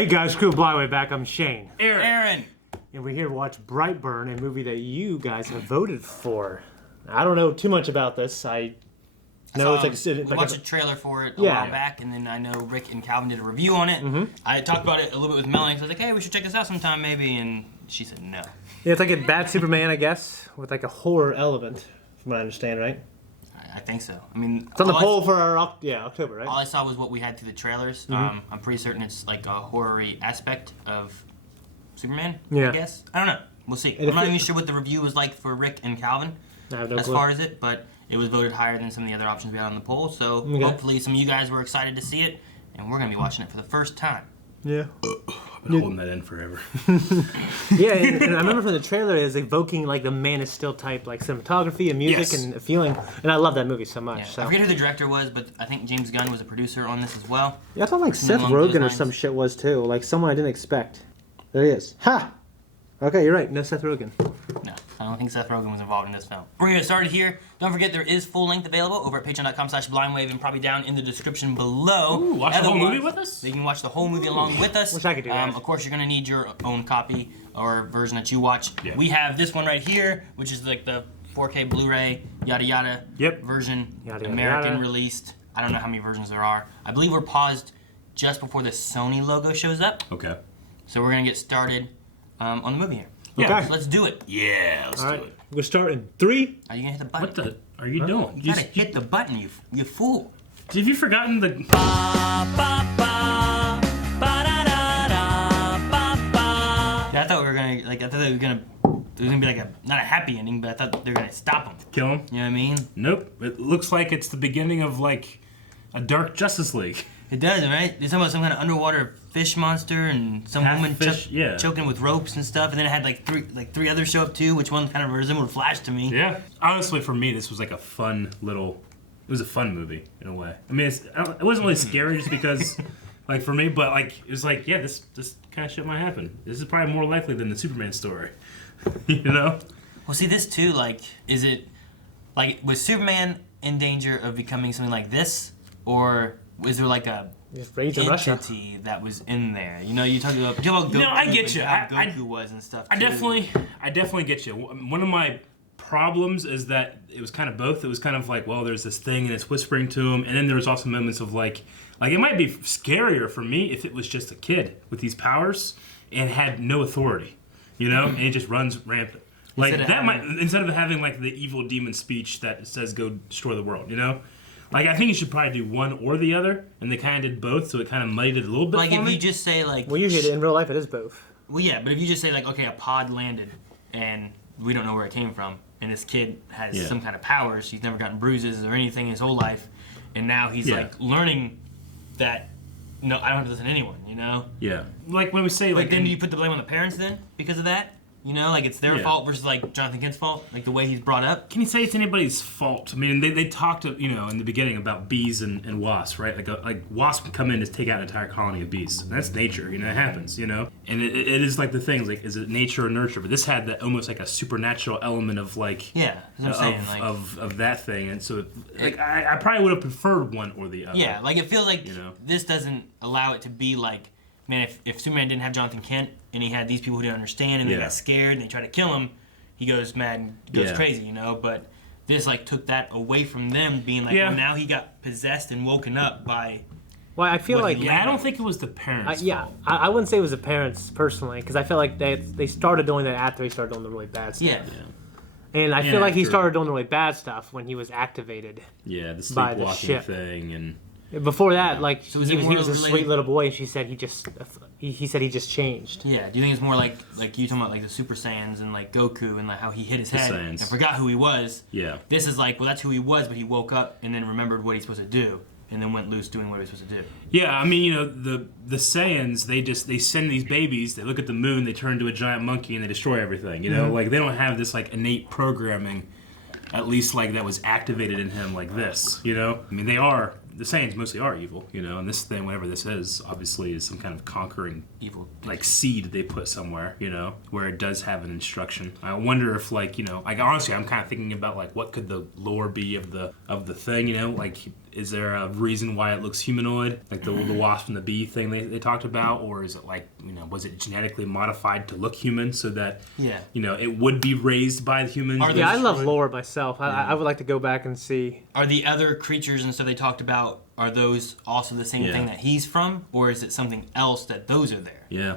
Hey guys, Crew Blyway back. I'm Shane. Aaron. And we're here to watch Brightburn, a movie that you guys have voted for. I don't know too much about this. I know it's like we watched a trailer for it a while back, and then I know Rick and Calvin did a review on it. I talked about it a little bit with Melanie, so I was like, hey, we should check this out sometime maybe, and she said no. Yeah, it's like a bad Superman, I guess, with like a horror element, from what I understand, right? I think so. I mean, it's on the poll for our October, right? All I saw was what we had through the trailers. I'm pretty certain it's like a horror-y aspect of Superman, I guess. I don't know. We'll see. I'm not even sure what the review was like for Rick and Calvin as far as it, but it was voted higher than some of the other options we had on the poll, so hopefully some of you guys were excited to see it, and we're going to be watching it for the first time. Yeah. I've been holding that in forever. Yeah, and I remember from the trailer is evoking like the Man of Steel type like cinematography and music and feeling, and I love that movie so much. Yeah. So. I forget who the director was, but I think James Gunn was a producer on this as well. Yeah, I thought like Seth Rogen or some shit was too, like someone I didn't expect. There he is. Ha! Okay, you're right. No Seth Rogen. No, I don't think Seth Rogen was involved in this film. We're going to get started here. Don't forget there is full length available over at patreon.com/blindwave and probably down in the description below. Ooh, watch the whole movie with us? You can watch the whole movie along with us. Wish I could do that. Of course, you're going to need your own copy or version that you watch. Yeah. We have this one right here, which is like the 4K Blu-ray, yada yada version, American released. I don't know how many versions there are. I believe we're paused just before the Sony logo shows up. Okay. So we're going to get started on the movie here. Yeah. Okay. So let's do it. Yeah, let's do it. We'll start in 3. Are you gonna hit the button? What the are you doing? You gotta hit the button, you fool. Have you forgotten the... Yeah, I thought we were gonna, like, it was gonna be like not a happy ending, but I thought they were gonna stop him. Kill him? You know what I mean? Nope. It looks like it's the beginning of, like, a Dark Justice League. It does, right? They're talking about some kind of underwater fish monster and some woman choking with ropes and stuff, and then it had like three others show up too, which one kind of resembled Flash to me. Yeah. Honestly, for me, this was like a fun little... It was a fun movie, in a way. I mean, it wasn't really scary just because, like, for me, but, like, it was like, yeah, this kind of shit might happen. This is probably more likely than the Superman story. You know? Well, see, this too, like, is it... Like, was Superman in danger of becoming something like this? Or... is there like a entity that was in there? You know, you talk about Goku. No, I get you. How Goku was and stuff. Too. I definitely get you. One of my problems is that it was kind of both. It was kind of like, well, there's this thing and it's whispering to him, and then there was also moments of like it might be scarier for me if it was just a kid with these powers and had no authority, you know, and it just runs rampant. Like instead of having like the evil demon speech that says go destroy the world, you know. Like, I think you should probably do one or the other, and they kind of did both, so it kind of muddied it a little bit like, for if me. you just say, like... Well, usually in real life it is both. Well, yeah, but if you just say, like, okay, a pod landed, and we don't know where it came from, and this kid has some kind of powers, he's never gotten bruises or anything his whole life, and now he's, like, learning that, no, I don't have to listen to anyone, you know? Yeah. Like, when we say, like... then do you put the blame on the parents, then, because of that? You know, like, it's their fault versus, like, Jonathan Kent's fault? Like, the way he's brought up? Can you say it's anybody's fault? I mean, they talked, you know, in the beginning about bees and wasps, right? Like wasps can come in to take out an entire colony of bees. And that's nature, you know, it happens, you know? And it is like the things, like, is it nature or nurture? But this had that almost like a supernatural element of, like... Yeah, that's what I'm saying. Like, of that thing. And so, like, I probably would have preferred one or the other. Yeah, like, it feels like this doesn't allow it to be, like... Man, if Superman didn't have Jonathan Kent and he had these people who didn't understand and they got scared and they tried to kill him, he goes mad and goes crazy, you know? But this, like, took that away from them being like, well, now he got possessed and woken up by... Well, I feel like... Yeah, I don't think it was the parents' fault. I wouldn't say it was the parents, personally, because I feel like they started doing that after he started doing the really bad stuff. Yeah. And I feel like he started doing the really bad stuff when he was activated. Yeah, the by the sleepwalking ship. thing and... Before that, like, so he was a sweet little boy, and she said he said he just changed. Yeah, do you think it's more like you talking about, like, the Super Saiyans and, like, Goku and, like, how he hit his head and forgot who he was? Yeah. This is like, well, that's who he was, but he woke up and then remembered what he's supposed to do and then went loose doing what he was supposed to do. Yeah, I mean, you know, the Saiyans, they send these babies, they look at the moon, they turn into a giant monkey, and they destroy everything, you know? Like, they don't have this, like, innate programming, at least, like, that was activated in him like this, you know? I mean, the Saiyans mostly are evil, you know, and this thing, whatever this is, obviously is some kind of conquering evil, like, seed they put somewhere, you know, where it does have an instruction. I wonder if, like, you know, like, honestly, I'm kind of thinking about, like, what could the lore be of the thing, you know, like, is there a reason why it looks humanoid, like the wasp and the bee thing they talked about, or is it like, was it genetically modified to look human so that it would be raised by the humans? I love lore myself. I would like to go back and see. Are the other creatures and stuff they talked about, are those also the same thing that he's from, or is it something else that those are there? Yeah.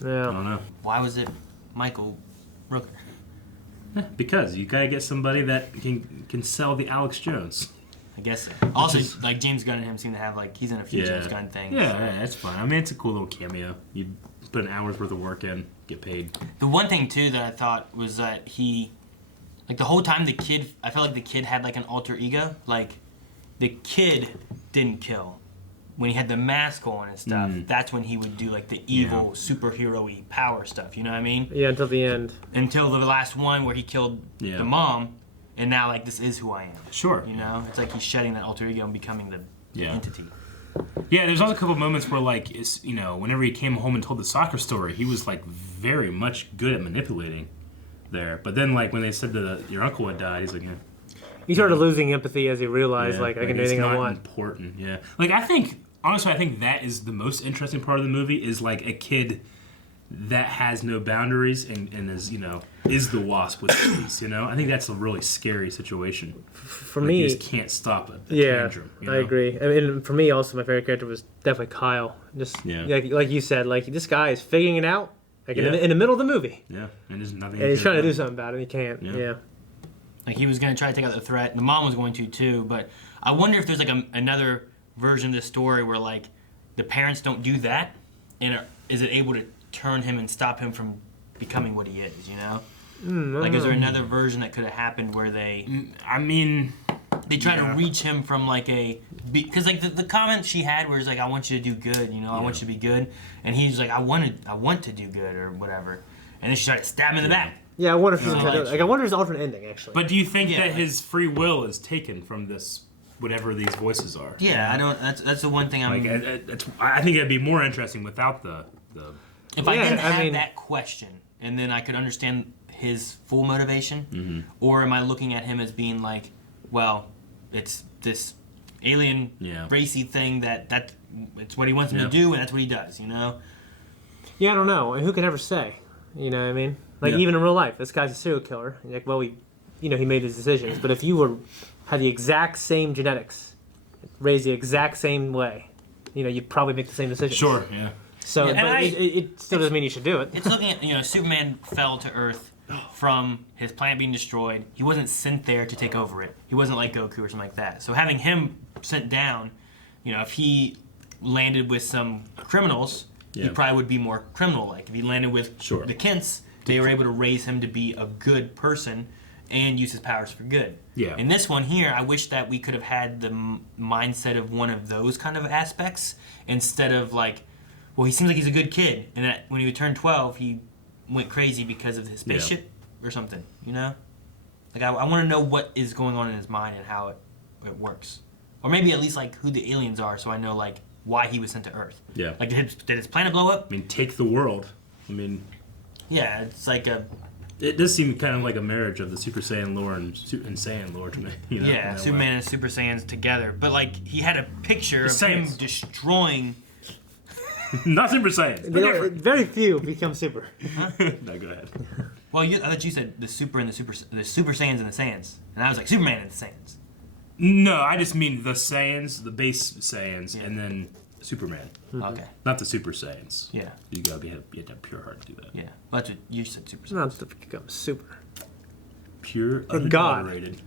I don't know. Why was it Michael Rooker? Because you gotta get somebody that can sell the Alex Jones. I guess so. Also, like James Gunn and him seem to have he's in a few James Gunn things. Yeah, that's fine. I mean, it's a cool little cameo. You put an hour's worth of work in, get paid. The one thing too that I thought was that he, the whole time I felt like the kid had an alter ego. Like, the kid didn't kill. When he had the mask on and stuff, that's when he would do the evil superhero-y power stuff. You know what I mean? Yeah, until the end. Until the last one where he killed the mom. And now, this is who I am. Sure. It's like he's shedding that alter ego and becoming the entity. Yeah, there's also a couple moments where, whenever he came home and told the soccer story, he was, very much good at manipulating there. But then, when they said that your uncle had died, he's like, He started losing empathy as he realized, I can do anything I want. It's not important, yeah. Honestly, I think that is the most interesting part of the movie is, a kid that has no boundaries and is, is the wasp with police, I think that's a really scary situation. For me... You just can't stop it. Tantrum, I agree. I mean, for me also, my favorite character was definitely Kyle. Just, like you said, this guy is figuring it out, in the middle of the movie. Yeah, and there's nothing... And he's trying to do something about it, and he can't. Yeah. He was going to try to take out the threat, and the mom was going to too, but I wonder if there's, another version of the story where, the parents don't do that, and is it able to turn him and stop him from becoming what he is, is there another version that could have happened where they try to reach him from because the comment she had where it's I want you to do good, I want you to be good, and he's I want to do good or whatever, and then she tried to stab him in the back. Yeah, I wonder if I wonder if there's an alternate ending actually. But do you think that his free will is taken from this whatever these voices are? Yeah, I don't. That's the one thing I think it'd be more interesting without the. If I didn't have that question, and then I could understand his full motivation, or am I looking at him as being it's this alien racy thing that it's what he wants him to do, and that's what he does, Yeah, I don't know. And who can ever say? You know what I mean? Even in real life, this guy's a serial killer. He made his decisions. But if you had the exact same genetics, raised the exact same way, you'd probably make the same decisions. Sure, yeah. So, it still doesn't mean you should do it. It's looking at, Superman fell to Earth from his planet being destroyed. He wasn't sent there to take over it. He wasn't like Goku or something like that. So having him sent down, if he landed with some criminals, he probably would be more criminal-like. If he landed with the Kents, they were able to raise him to be a good person and use his powers for good. Yeah. In this one here, I wish that we could have had the mindset of one of those kind of aspects instead of he seems like he's a good kid, and that when he would turn 12, he went crazy because of his spaceship or something, I want to know what is going on in his mind and how it works. Or maybe at least, who the aliens are, so I know, why he was sent to Earth. Yeah. Did his planet blow up? Take the world. Yeah, it's It does seem kind of like a marriage of the Super Saiyan lore and Saiyan lore to me. Yeah, Superman and Super Saiyans together. But, he had a picture of him destroying... Not Super Saiyans. Very few become super. Huh? No, go ahead. Well, I thought you said the Super Saiyans and the Saiyans. And I was like, Superman and the Saiyans. No, I just mean the Saiyans, the base Saiyans, and then Superman. Okay. Not the Super Saiyans. Yeah. You have to have pure heart to do that. Yeah. Well, that's what you said, Super Saiyans. Not to become super. Pure, unadulterated.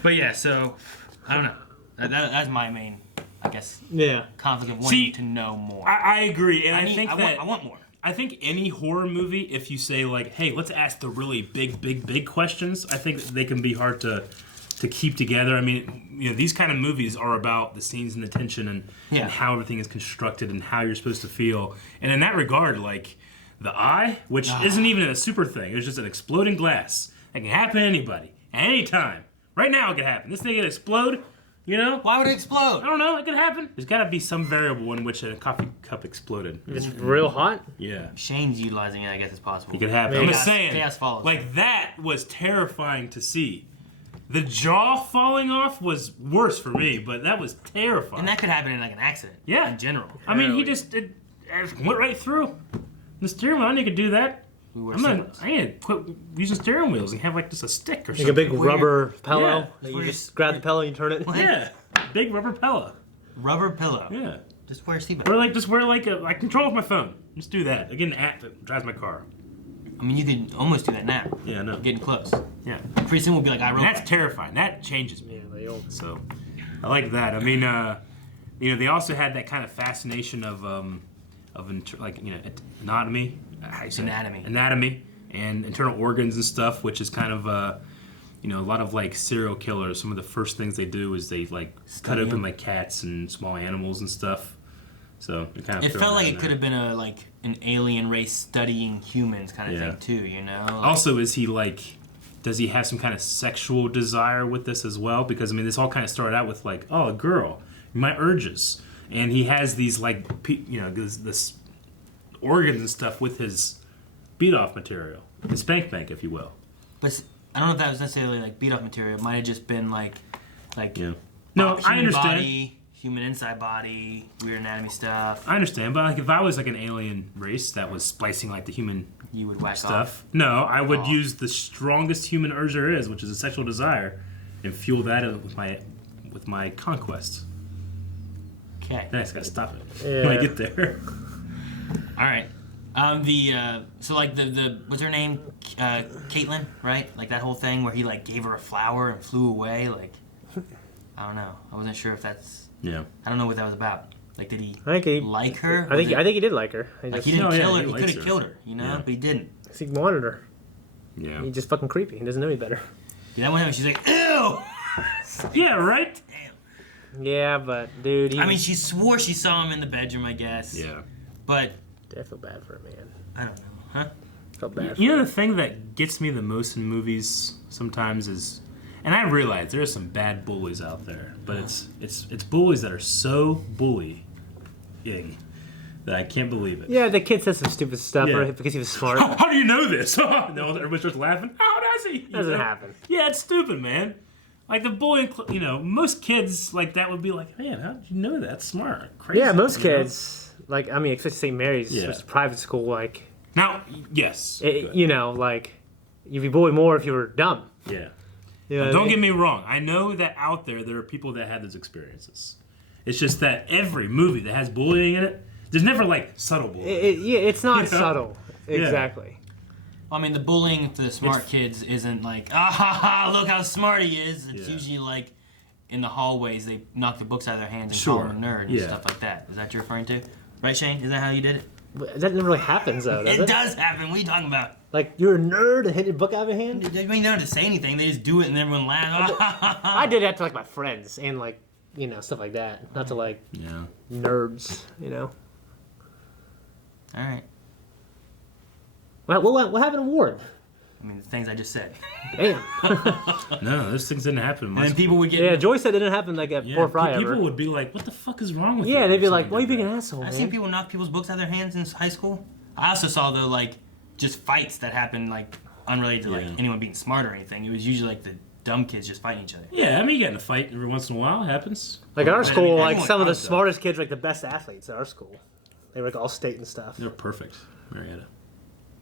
But yeah, so, I don't know. That's my main, I guess, conflict of wanting to know more. I agree, and I want more. I think any horror movie, if you say, hey, let's ask the really big questions, I think they can be hard to keep together. These kind of movies are about the scenes and the tension and how everything is constructed and how you're supposed to feel. And in that regard, the eye, which isn't even a super thing, it was just an exploding glass. That can happen to anybody, at any time. Right now it could happen. This thing could explode, Why would it explode? I don't know, it could happen. There's got to be some variable in which a coffee cup exploded. It's real hot? Yeah. Shane's utilizing it, I guess it's possible. It could happen. I'm just saying, chaos follows. That was terrifying to see. The jaw falling off was worse for me, but that was terrifying. And that could happen in like an accident. Yeah. In general. I mean, he just went right through. The steering wheel, I need to do that. I need to quit using steering wheels and have like just a stick or something. Like a big rubber pillow. Yeah. You just grab the pillow and you turn it. Yeah. Big rubber pillow. Rubber pillow. Yeah. Just wear a seatbelt. Or just wear I control with my phone. Just do that. I get an app that drives my car. I mean, you could almost do that now. Yeah, I know. Getting close. Yeah. Pretty soon we'll be like, I wrote. That's terrifying. That changes me. Yeah, the old. So, I like that. I mean, they also had that kind of fascination of anatomy. Anatomy and internal organs and stuff, which is kind of a lot of like serial killers. Some of the first things they do is they like cut open like cats and small animals and stuff. So it felt like it could have been an alien race studying humans kind of thing too, Also, does he have some kind of sexual desire with this as well? Because I mean, this all kind of started out with like, oh, a girl, my urges, and he has these this organs and stuff with his beat off material, his spank bank, if you will. But I don't know if that was necessarily like beat off material. It might have just been like No, I understand. Body, human inside body, weird anatomy stuff. I understand, but like if I was like an alien race that was splicing like the human you would whack stuff. Off. No, I would use the strongest human urge there is, which is a sexual desire, and fuel that with my conquest. Okay. Then I just gotta stop it when I get there. All right. So like the what's her name? Caitlin, right? Like that whole thing where he like gave her a flower and flew away. Like, I don't know. I wasn't sure if that's. Yeah. I don't know what that was about. Like, did he like her? I think he did like her. He didn't kill her. He could have her. killed her, but he didn't. He wanted her. Yeah. He's just fucking creepy. He doesn't know any better. Dude, that one time she's like, ew. Yeah, right. Damn. Yeah, but dude. I mean, she swore she saw him in the bedroom. I guess. Yeah. But. I feel bad for him, man. I don't know, huh? Felt bad. You know the thing that gets me the most in movies sometimes is. And I realize there are some bad bullies out there, but it's bullies that are so bullying that I can't believe it. Yeah, the kid says some stupid stuff because he was smart. How do you know this? No, everybody starts laughing. How does he? Doesn't happen. Yeah, it's stupid, man. Like the bullying, most kids like that would be like, man, how did you know that? That's smart. Crazy. Yeah, most kids, like, I mean, especially St. Mary's, which is private school, like. Now, yes. Like, you'd be bullied more if you were dumb. Yeah. Don't get me wrong. I know that out there are people that have those experiences. It's just that every movie that has bullying in it, there's never like subtle bullying. It's not subtle. Exactly. Well, I mean, the bullying for the smart kids isn't like, look how smart he is. It's usually like in the hallways, they knock the books out of their hands and call him a nerd and stuff like that. Is that what you're referring to? Right, Shane? Is that how you did it? That never really happens, though, does it? It does happen. What are you talking about? Like, you're a nerd and hit your book out of your hand? They don't have to say anything. They just do it and everyone laughs. I did that to, like, my friends and, like, stuff like that. Not to, like, nerds, All right. What happened to Ward? I mean, the things I just said. Damn. No, those things didn't happen in my And then school. people would get... Yeah, Joyce said it didn't happen, like, at Fort Fry ever. People would be like, what the fuck is wrong with you? Yeah, they'd be like, why are you being an asshole, I've man? seen people knock people's books out of their hands in high school. I also saw, though, like, just fights that happened, like, unrelated to, like, anyone being smart or anything. It was usually, like, the dumb kids just fighting each other. Yeah, I mean, you get in a fight every once in a while. It happens. Like, at our school, like, some of the does. smartest kids were, like, the best athletes at our school. They were, like, all state and stuff. They're perfect, Marietta.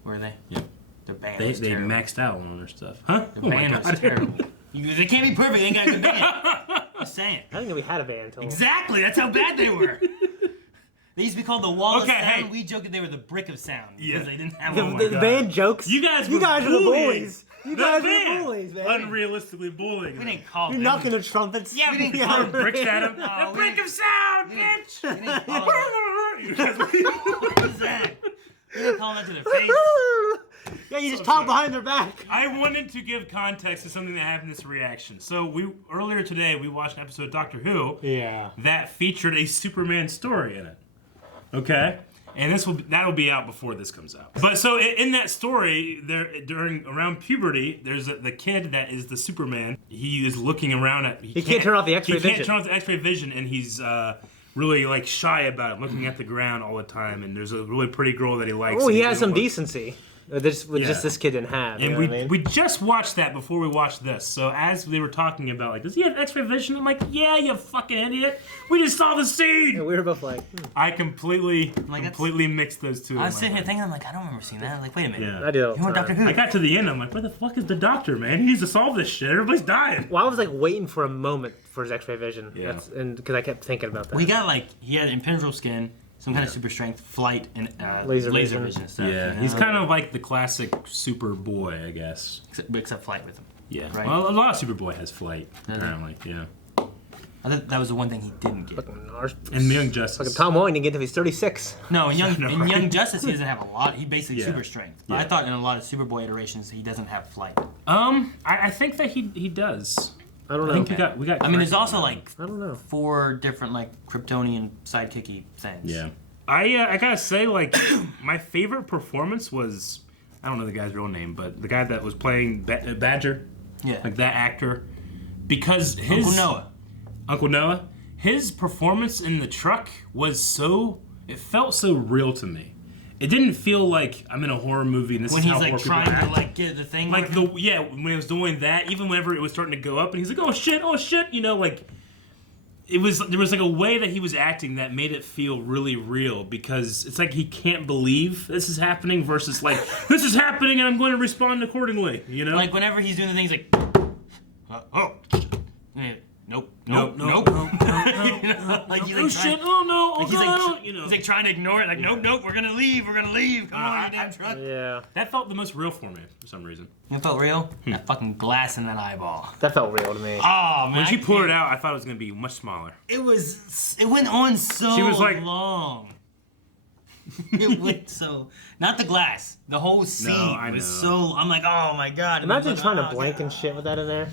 Were they? Yeah. Their band They was terrible. maxed out on their stuff. Huh? Their band was terrible. They can't be perfect. They ain't got a good band. Just saying. I didn't know we had a band until... Exactly. That's how bad they were. They used to be called the Wall of Sound. Hey. We joked that they were the Brick of Sound because Yeah. they didn't have The band jokes. You guys are the bullies. You guys are band. the bullies, man. Unrealistically bullying. We didn't call You're them. knocking the trumpets. Yeah, we didn't call them bricks at him. No, The Brick of Sound, bitch! We didn't call them. What was that? We didn't call them that to their face. Yeah, you just talk behind their back. I wanted to give context to something that happened in this reaction. So earlier today we watched an episode of Doctor Who that featured a Superman story in it. Okay? And that'll be out before this comes out. But so in that story, around puberty, there's the kid that is the Superman. He is looking around at He can't turn off the X-ray vision. He can't turn off the X-ray vision, and he's really like shy about it, looking at the ground all the time. And there's a really pretty girl that he likes. Oh, he has some decency. Just this kid didn't have. And we just watched that before we watched this. So as they were talking about, like, does he have X-ray vision? I'm like, yeah, you fucking idiot. We just saw the scene. Yeah, we were both like, I completely mixed those two. I was sitting here thinking, I'm like, I don't remember seeing that. I'm like, wait a minute. Yeah. I do. You want Doctor Who? I got to the end. I'm like, where the fuck is the doctor, man? He needs to solve this shit. Everybody's dying. Well, I was like waiting for a moment for his X-ray vision. Yeah. And because I kept thinking about that. We got like he had impenetrable skin, some kind of super strength, flight, and laser vision stuff. Yeah, you know? he's kind of like the classic Superboy, I guess. Except flight with him. Yeah. Right? Well, a lot of Superboy has flight, apparently. Yeah. I thought that was the one thing he didn't get. And Young Justice. Fucking Tom Welling didn't get to he's 36. No, in Young Justice he doesn't have a lot. He basically super strength. But Yeah. I thought in a lot of Superboy iterations he doesn't have flight. I think that he does. I don't know. I think we got. I mean, there's also like I don't know. 4 different like Kryptonian sidekicky things. Yeah. I gotta say, like, my favorite performance was, I don't know the guy's real name, but the guy that was playing Badger. Yeah. Like that actor. Because his... Uncle Noah. His performance in the truck was it felt so real to me. It didn't feel like I'm in a horror movie and this when is he's how like horror people trying act. to like get the thing. Like when he was doing that, even whenever it was starting to go up, and he's like, oh shit, you know, like there was like a way that he was acting that made it feel really real, because it's like he can't believe this is happening versus like this is happening and I'm going to respond accordingly, you know? Like whenever he's doing the things like, nope. You know, like he's like shit, oh no, like you know. He's like trying to ignore it, like nope, we're gonna leave. Come on, you damn truck. Yeah. That felt the most real for me for some reason. It felt real? That fucking glass in that eyeball. That felt real to me. Oh, man. When she pulled it out, I thought it was going to be much smaller. It went on so She was like, long. It went so... Not the glass. The whole scene I was know. so... I'm like, oh my god. Imagine like, trying to blank and shit with that in there.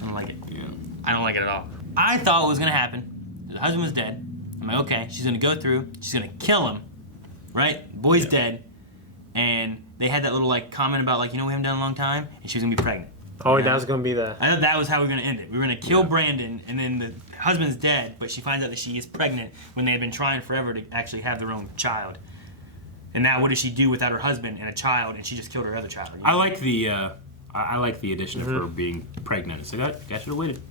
I don't like it. Yeah. I don't like it at all. I thought what was going to happen. The husband was dead. I'm like, okay, she's going to go through. She's going to kill him. Right? Boy's dead. And they had that little like comment about like, we haven't done it in a long time. And she was going to be pregnant. Oh, that was going to be the... I thought that was how we were going to end it. We were going to kill Brandon, and then the husband's dead, but she finds out that she is pregnant when they had been trying forever to actually have their own child. And now what does she do without her husband and a child, and she just killed her other child? I like the addition of her being pregnant. So I should have waited.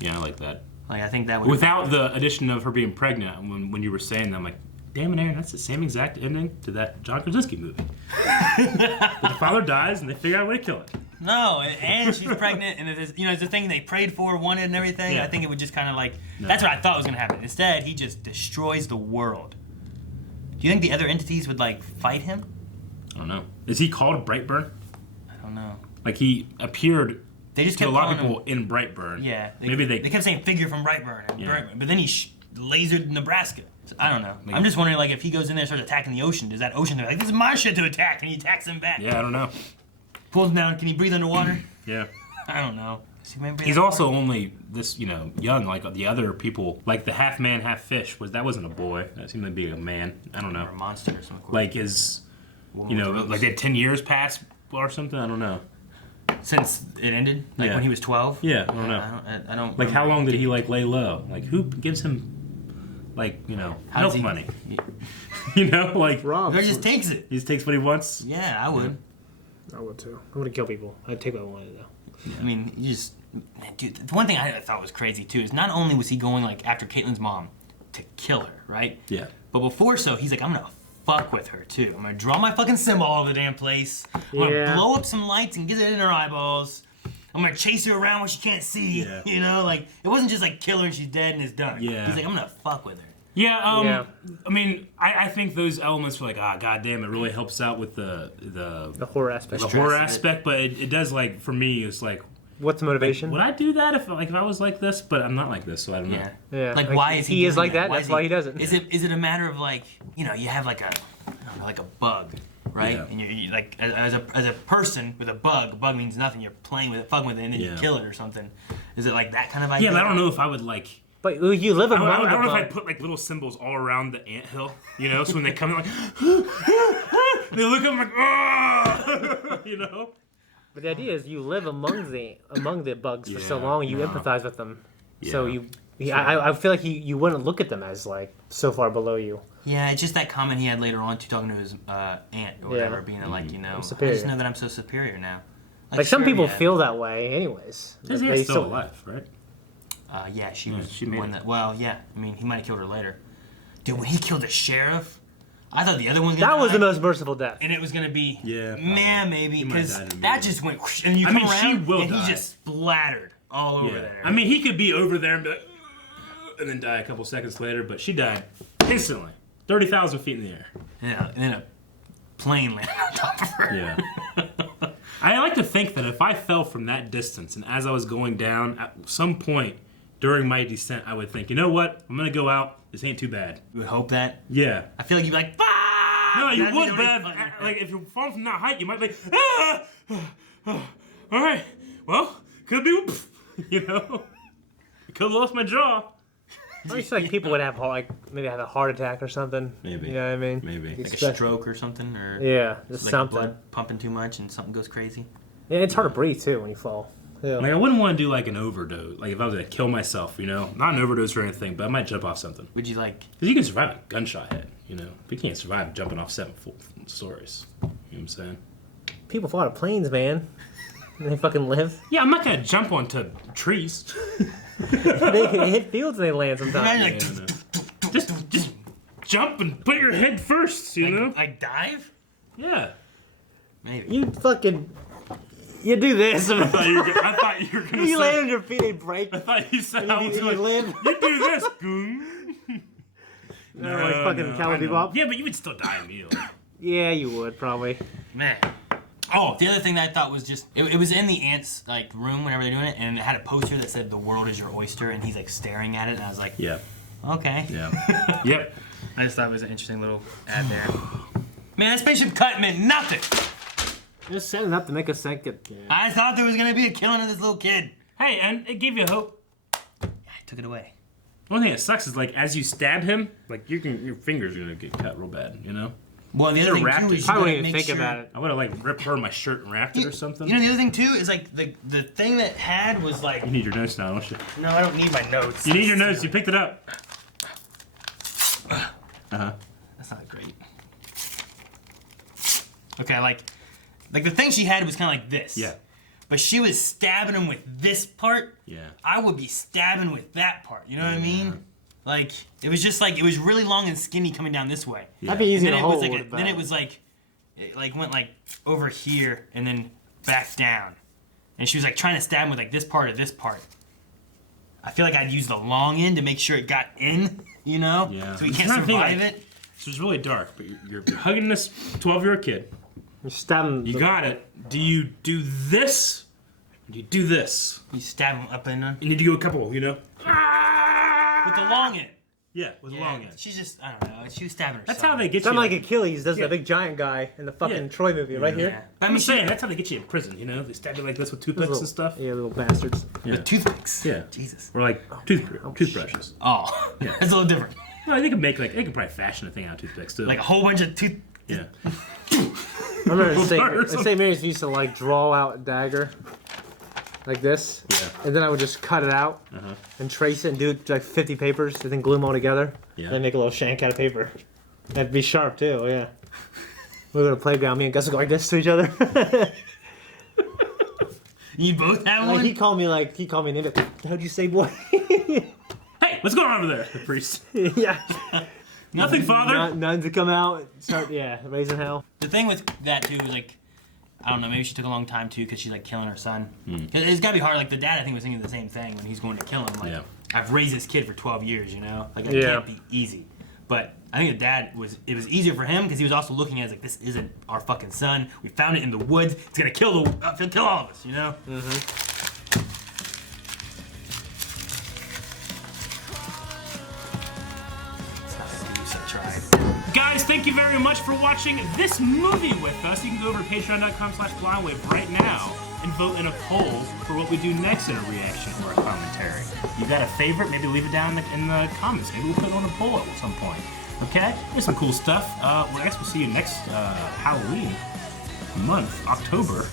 Yeah, I like that. Like, I think that would... Without the addition of her being pregnant, when you were saying that, I'm like, damn it, Aaron, that's the same exact ending to that John Krasinski movie. The father dies, and they figure out a way to kill it. No, and she's pregnant, and it's the thing they prayed for, wanted, and everything. Yeah. I think it would just kind of like... No. That's what I thought was going to happen. Instead, he just destroys the world. Do you think the other entities would, like, fight him? I don't know. Is he called Brightburn? I don't know. Like, he appeared they just to kept a lot of calling people in Brightburn. Yeah. They kept saying figure from Brightburn. But then he lasered Nebraska. So, I don't know. Maybe. I'm just wondering, like, if he goes in there and starts attacking the ocean, does that ocean, they're like, this is my shit to attack, and he attacks him back. Yeah, I don't know. Pulls him down, can he breathe underwater? Yeah. I don't know. He's also only this, young, like the other people, like the half man, half fish. That wasn't a boy. That seemed to be a man. I don't know. Or a monster or something. Like like they had 10 years passed or something. I don't know. Since it ended, like when he was 12. Yeah, I don't know. I don't. Like how long did he like lay low? Like who gives him, like milk money? Like Rob. He just takes it. He just takes what he wants. Yeah, I would. I would too. I would kill people. I'd take what I wanted though. Yeah. I mean, dude. The one thing I thought was crazy too is not only was he going like after Caitlin's mom to kill her, right? Yeah. But before he's like, I'm gonna fuck with her too. I'm gonna draw my fucking symbol all over the damn place. I'm gonna blow up some lights and get it in her eyeballs. I'm gonna chase her around where she can't see. Yeah. Like it wasn't just like kill her and she's dead and it's done. Yeah. He's like, I'm gonna fuck with her. Yeah, I mean, I think those elements were like, goddamn, it really helps out with the horror aspect. The horror aspect, but it does, like, for me, it's like... What's the motivation? Would I do that if I was like this? But I'm not like this, so I don't know. Yeah. Like, why is he is like that? Why that's why he does it. Is it a matter of, like, you have, like, a bug, right? Yeah. And you like, as a person with a bug means nothing. You're playing with it, fucking with it, and then you kill it or something. Is it, like, that kind of idea? Yeah, but I don't know if I would, like... But you live among I don't know if I'd put like little symbols all around the anthill, so when they come in, like, they look up like, oh, But the idea is you live among the bugs for so long, you empathize with them. Yeah. So I feel like you wouldn't look at them as like so far below you. Yeah, it's just that comment he had later on to talking to his aunt or whatever, being like, you know, I just know that I'm so superior now. Like some people feel that way, anyways. His aunt's still alive, right? Yeah, she was the one that. Well, yeah. I mean, he might have killed her later. Dude, when he killed the sheriff, I thought the other one was gonna die. That was the most merciful death. And it was gonna be maybe He because that just went whoosh, and you come around and he just splattered all over there. I mean, he could be over there and be like, and then die a couple seconds later, but she died instantly, 30,000 feet in the air. Yeah, and then a plane landed on top of her. Yeah. I like to think that if I fell from that distance and as I was going down, at some point during my descent, I would think, you know what? I'm going to go out. This ain't too bad. You would hope that? Yeah. I feel like you'd be like, bah! No, you would, but like, if you're falling from that height, you might be like, ah! All right. Well, could be, you know? Could have lost my jaw. I just like people would have maybe have a heart attack or something. Maybe. You know what I mean? Maybe. Like a stroke or something? Or just like something. Blood pumping too much and something goes crazy? Yeah, it's hard to breathe too when you fall. Yeah. Like, I wouldn't want to do like an overdose. Like if I was going to kill myself, you know? Not an overdose or anything, but I might jump off something. Would you like... Because you can survive a gunshot hit, you know? But you can't survive jumping off 7 stories. You know what I'm saying? People fall out of planes, man. And they fucking live. Yeah, I'm not going to jump onto trees. They hit fields and they land sometimes. Yeah, just jump and put your head first, you know? Like dive? Yeah. Maybe. You do this. I thought you were going to say... You land on your feet, they break. I thought you said you live. You do this, goon. No, like fucking Cowboy Bebop. Yeah, but you would still die immediately. Yeah, you would probably. Man. Oh, the other thing that I thought was just it was in the ants like room whenever they're doing it, and it had a poster that said "The world is your oyster," and he's like staring at it, and I was like, Yeah. Okay. Yeah. Yep. I just thought it was an interesting little ad there. Man, that spaceship cut meant nothing. Just setting it up to make us think it. Yeah. I thought there was gonna be a killing of this little kid. Hey, and it gave you hope. Yeah, I took it away. One thing that sucks is like as you stab him, like your fingers are gonna get cut real bad, you know? Well, the other thing too is I wouldn't even think about it. I would have like ripped her my shirt and wrapped it or something. You know the other thing too is like the thing that had was like. You need your notes now, don't you? No, I don't need my notes. You need your notes. You picked it up. That's not great. Okay, like the thing she had was kind of like this. Yeah. But she was stabbing him with this part. Yeah. I would be stabbing with that part. You know what I mean? Like it was just like it was really long and skinny coming down this way. Yeah. That'd be easy to hold. Then it was like, it like went like over here and then back down, and she was like trying to stab him with like this part or this part. I feel like I'd use the long end to make sure it got in. You know? Yeah. So he can't survive it. So it's really dark, but you're hugging this 12-year-old kid. You're stabbing. You got it. Do you do this? Or do you do this? You stab him up and down. You need to go a couple, you know? With the long end. Yeah, with the long end. She's just, I don't know. She was stabbing herself. That's how they get Sound you. like Achilles does the big giant guy in the fucking Troy movie, right here. I'm saying, that's how they get you in prison, you know? They stab you like this with toothpicks and stuff. Yeah, little bastards. With toothpicks. Yeah. Jesus. Or like toothbrushes. Oh. Yeah. That's a little different. No, they could make they could probably fashion a thing out of toothpicks too. Like a whole bunch of tooth. Yeah. I remember St. Mary's used to like draw out a dagger like this, and then I would just cut it out and trace it and do it like 50 papers and then glue them all together. Yeah. And then make a little shank out of paper. That'd be sharp too. Yeah. We were gonna playground. Me and Gus would go like this to each other. You both have like one. he called me an idiot. How'd you say, boy? Hey, what's going on over there? The priest. Yeah. Nothing, Father. Nuns to come out, start raising hell. The thing with that too is like, I don't know, maybe she took a long time too because she's like killing her son. Cause it's gotta be hard. Like the dad, I think was thinking the same thing when he's going to kill him. Like I've raised this kid for 12 years, you know, like it can't be easy. But I think the dad it was easier for him because he was also looking at it as like this isn't our fucking son. We found it in the woods. It's gonna kill all of us, you know. Guys, thank you very much for watching this movie with us. You can go over to patreon.com/blindwave right now and vote in a poll for what we do next in a reaction or a commentary. You got a favorite? Maybe leave it down in the comments. Maybe we'll put it on a poll at some point. Okay? There's some cool stuff. Well, I guess we'll see you next Halloween month, October.